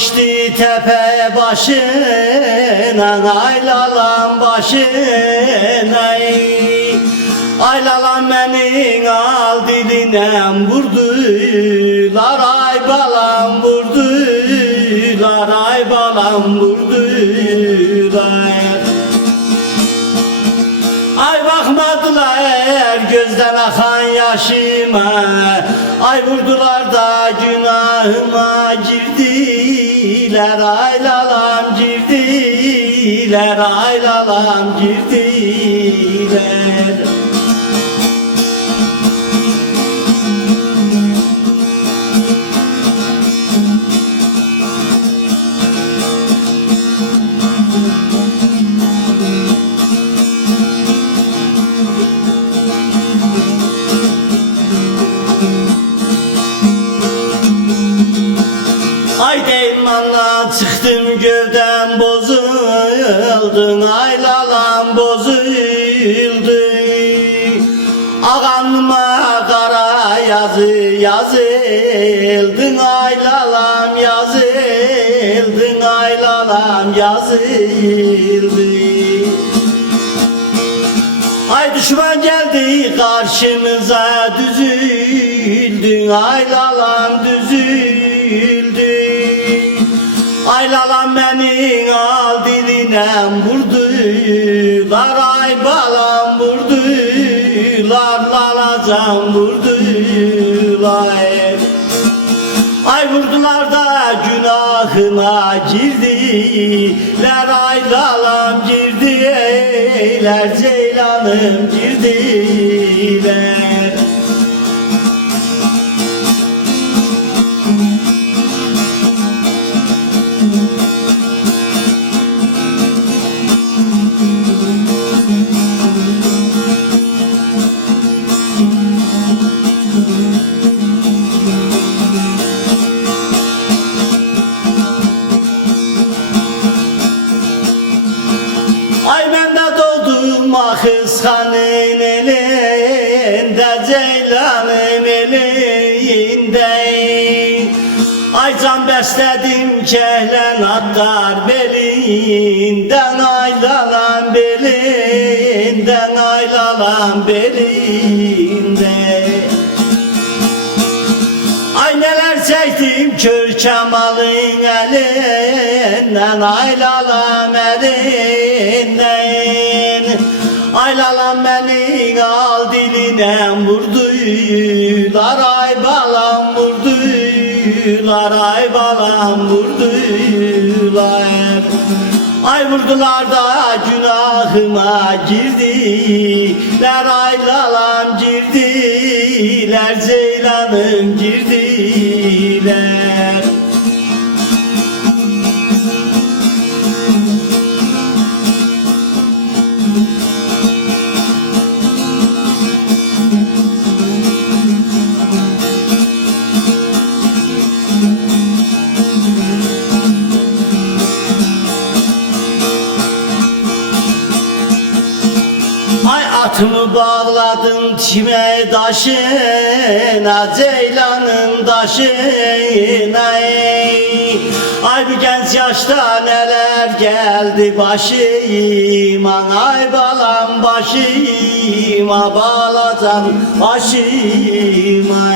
Almıştı tepe başına, aylalan başına. Aylalan beni al diline vurdular, ay balam vurdular, ay balam vurdular. Ay bakmadılar gözden akan yaşıma, ay vurdular da günahıma girdiler, aylalam girdiler, aylalam girdiler. Ay değirmanla çıktım gövdem bozuldun, aylalam bozuldu. Ağanıma kara yazı yazıldın, aylalam yazıldın, aylalam yazıldı. Ay düşman geldi karşımıza düzüldün, aylalam düzüldü. Aylalam beni al diline vurdular, ay balam vurdular, lalacam vurdular. Ay vurdular da günahıma girdiler, aylalam girdiler, ceylanım girdiler. Ay ben de doğdum kıskanın elinde, ceylanın elinde. Ay can besledim kehlen atlar belinden, aylalan belinden, aylalan belinde. Ay neler çektim kör Kemal'in elinden, aylalam elinden. Aylalam beni al diline vurdular, ay balam vurdular, ay balam vurdular. Ay vurdular da günahıma girdiler, aylalam girdiler, ceylanım girdiler. Ay atımı bağladım çime taşına, ceylanın taşına. Ay bu genç yaşta neler geldi başıma, ay balam başıma, bağlacan başıma.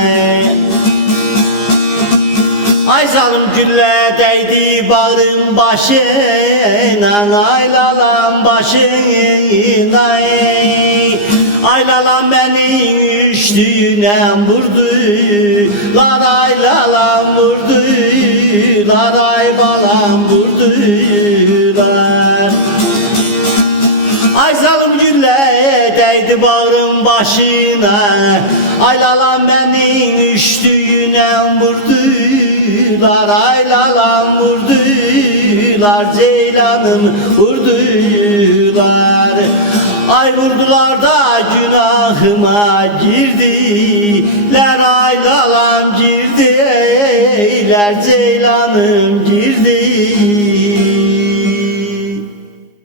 Ay zalim gülle değdi bağrım başına, aylalam başına. Aylalam beni üçlüğüne vurdular, aylalam vurdular, ay balam vurdular. Ay zalim gülle değdi bağrım başına, aylalam beni üçlüğüne vurdular, aylalam vurdular, ceylanım vurdular. Ay vurdular da günahıma girdiler, aylalam girdiler, ceylanım girdiler.